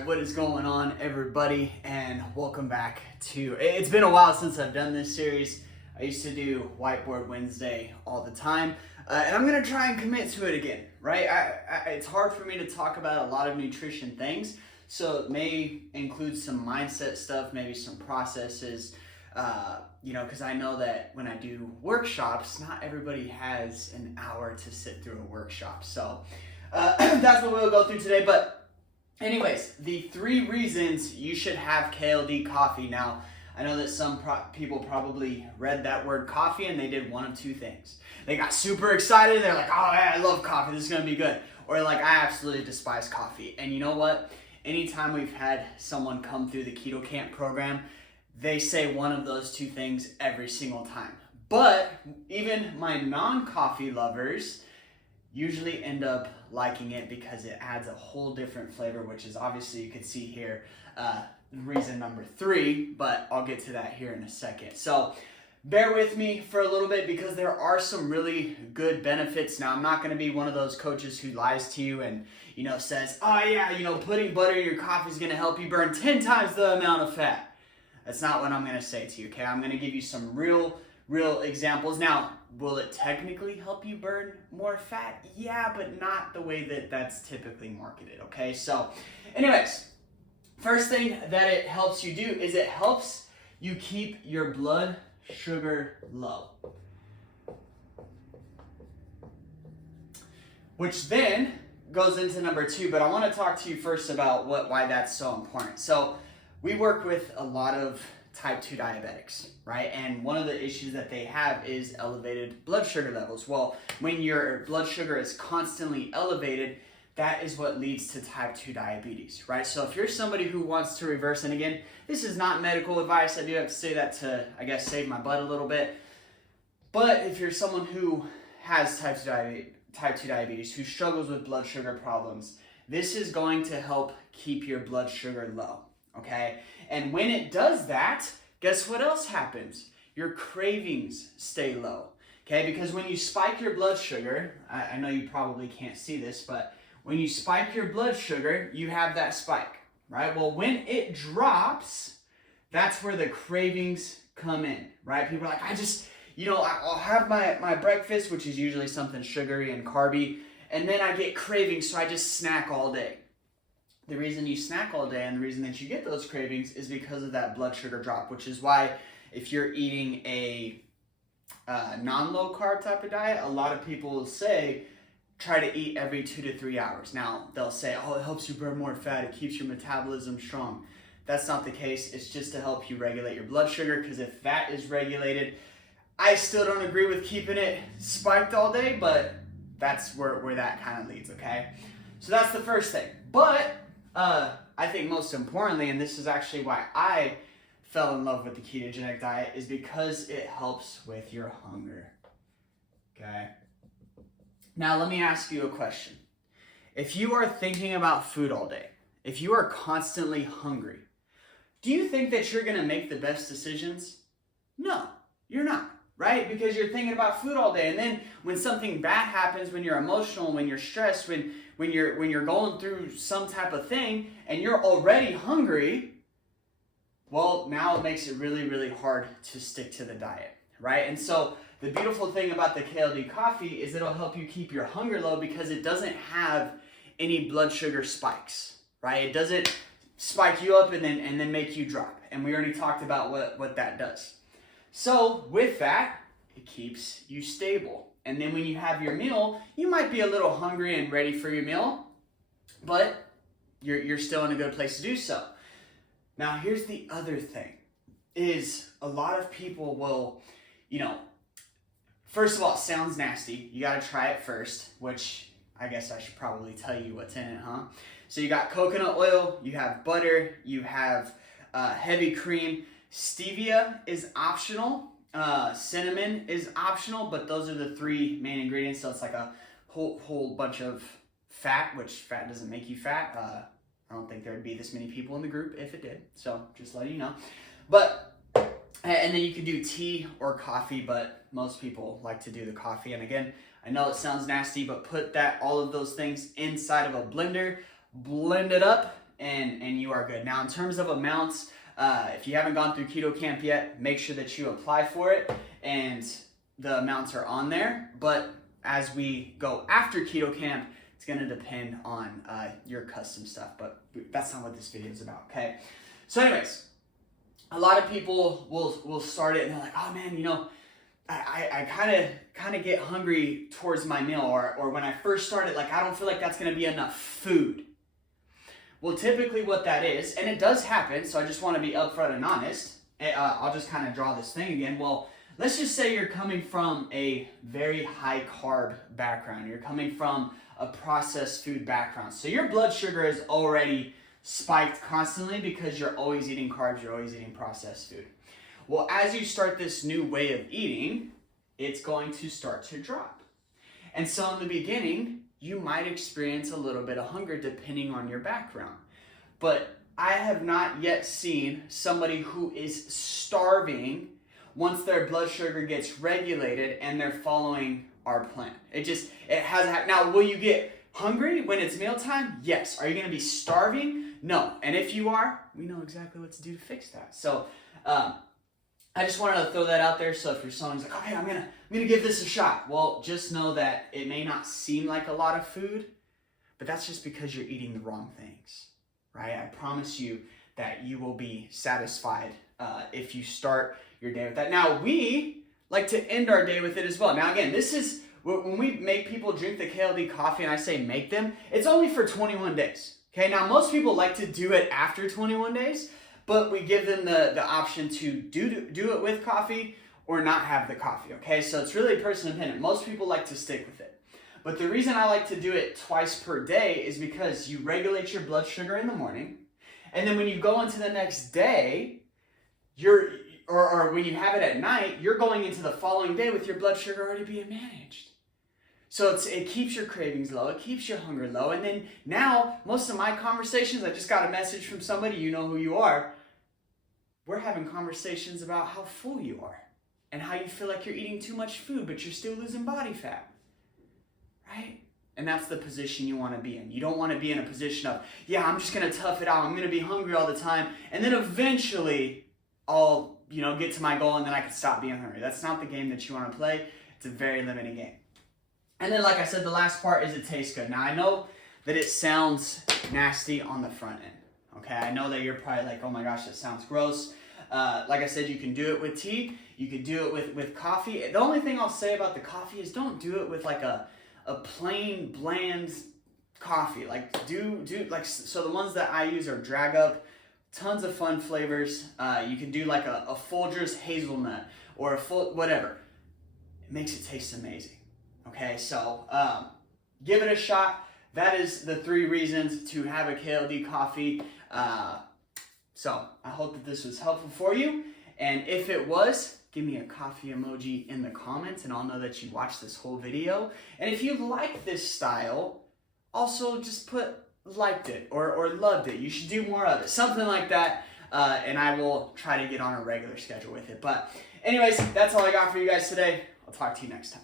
Alright, what is going on, everybody, and welcome back to, it's been a while since I've done this series. I used to do Whiteboard Wednesday all the time, and I'm going to try and commit to it again, right? It's hard for me to talk about a lot of nutrition things, so it may include some mindset stuff, maybe some processes, because I know that when I do workshops, not everybody has an hour to sit through a workshop, so that's what we'll go through today. But anyways, the 3 reasons you should have KLD coffee. Now, I know that some people probably read that word coffee and they did one of 2 things. They got super excited. They're like, oh, yeah, I love coffee. This is going to be good. Or like, I absolutely despise coffee. And you know what? Anytime we've had someone come through the Keto Camp program, they say one of those 2 things every single time. But even my non-coffee lovers usually end up liking it because it adds a whole different flavor, which is obviously, you can see here, reason number 3, but I'll get to that here in a second. So bear with me for a little bit because there are some really good benefits. Now, I'm not going to be one of those coaches who lies to you and, says, oh yeah, putting butter in your coffee is going to help you burn 10 times the amount of fat. That's not what I'm going to say to you, okay? I'm going to give you some real examples. Now, will it technically help you burn more fat? Yeah, but not the way that that's typically marketed, okay? So, anyways, first thing that it helps you do is it helps you keep your blood sugar low. Which then goes into number 2, but I want to talk to you first about why that's so important. So, we work with a lot of type 2 diabetics, right? And one of the issues that they have is elevated blood sugar levels. Well, when your blood sugar is constantly elevated, that is what leads to type 2 diabetes, right? So if you're somebody who wants to reverse, and again, this is not medical advice. I do have to say that to, save my butt a little bit. But if you're someone who has type 2 diabetes, who struggles with blood sugar problems, this is going to help keep your blood sugar low, okay? And when it does that, guess what else happens? Your cravings stay low, okay? Because when you spike your blood sugar, I know you probably can't see this, but when you spike your blood sugar, you have that spike, right? Well, when it drops, that's where the cravings come in, right? People are like, I'll have my breakfast, which is usually something sugary and carby, and then I get cravings, so I just snack all day. The reason you snack all day and the reason that you get those cravings is because of that blood sugar drop, which is why if you're eating a non-low carb type of diet, a lot of people will say, try to eat every 2 to 3 hours. Now, they'll say, oh, it helps you burn more fat, it keeps your metabolism strong. That's not the case. It's just to help you regulate your blood sugar, because if that is regulated, I still don't agree with keeping it spiked all day, but that's where that kind of leads, okay? So that's the first thing. But I think most importantly, and this is actually why I fell in love with the ketogenic diet, is because it helps with your hunger, okay? Now, let me ask you a question. If you are thinking about food all day, if you are constantly hungry, do you think that you're going to make the best decisions? No, you're not, right? Because you're thinking about food all day. And then when something bad happens, when you're emotional, when you're stressed, when you're going through some type of thing and you're already hungry, well, now it makes it really, really hard to stick to the diet, right? And so the beautiful thing about the KLD coffee is it'll help you keep your hunger low because it doesn't have any blood sugar spikes, right? It doesn't spike you up and then make you drop. And we already talked about what that does. So with that, it keeps you stable. And then when you have your meal, you might be a little hungry and ready for your meal, but you're still in a good place to do so. Now, here's the other thing, is a lot of people will, first of all, it sounds nasty. You got to try it first, which I guess I should probably tell you what's in it, huh? So you got coconut oil, you have butter, you have heavy cream. Stevia is optional. Cinnamon is optional, but those are the 3 main ingredients. So it's like a whole bunch of fat, which fat doesn't make you fat. I don't think there'd be this many people in the group if it did. So just letting you know. But, and then you could do tea or coffee, but most people like to do the coffee. And again, I know it sounds nasty, but put all of those things inside of a blender, blend it up, and you are good. Now, in terms of amounts, if you haven't gone through Keto Camp yet, make sure that you apply for it and the amounts are on there. But as we go after Keto Camp, it's going to depend on your custom stuff, but that's not what this video is about, okay? So anyways, a lot of people will start it and they're like, oh man, you know, I kind of get hungry towards my meal, or when I first started, like I don't feel like that's going to be enough food. Well, typically what that is, and it does happen, so I just want to be upfront and honest. I'll just kind of draw this thing again. Well, let's just say you're coming from a very high carb background. You're coming from a processed food background. So your blood sugar is already spiked constantly because you're always eating carbs, you're always eating processed food. Well, as you start this new way of eating, it's going to start to drop. And so in the beginning, you might experience a little bit of hunger depending on your background. But I have not yet seen somebody who is starving once their blood sugar gets regulated and they're following our plan. It hasn't happened. Now, will you get hungry when it's mealtime? Yes. Are you going to be starving? No. And if you are, we know exactly what to do to fix that. So I just wanted to throw that out there. So if you're someone's like, okay, I'm gonna give this a shot. Well, just know that it may not seem like a lot of food, but that's just because you're eating the wrong things, right? I promise you that you will be satisfied if you start your day with that. Now, we like to end our day with it as well. Now, again, this is when we make people drink the KLD coffee, and I say make them, it's only for 21 days. Okay, now most people like to do it after 21 days, but we give them the option to do it with coffee or not have the coffee, okay? So it's really person dependent. Most people like to stick with it. But the reason I like to do it twice per day is because you regulate your blood sugar in the morning, and then when you go into the next day, or when you have it at night, you're going into the following day with your blood sugar already being managed. So it keeps your cravings low, it keeps your hunger low, and then now, most of my conversations, I just got a message from somebody, you know who you are, we're having conversations about how full you are and how you feel like you're eating too much food, but you're still losing body fat, right? And that's the position you want to be in. You don't want to be in a position of, yeah, I'm just going to tough it out, I'm going to be hungry all the time, and then eventually I'll, get to my goal and then I can stop being hungry. That's not the game that you want to play. It's a very limiting game. And then, like I said, the last part is it tastes good. Now, I know that it sounds nasty on the front end, okay? I know that you're probably like, oh my gosh, that sounds gross. Like I said, you can do it with tea. You could do it with coffee. The only thing I'll say about the coffee is don't do it with like a plain, bland coffee. Like, so the ones that I use are Drag Up, tons of fun flavors. You can do like a Folgers hazelnut or whatever. It makes it taste amazing. Okay, so give it a shot. That is the 3 reasons to have a KLD coffee. So I hope that this was helpful for you. And if it was, give me a coffee emoji in the comments and I'll know that you watched this whole video. And if you like this style, also just put liked it or loved it. You should do more of it. Something like that. And I will try to get on a regular schedule with it. But anyways, that's all I got for you guys today. I'll talk to you next time.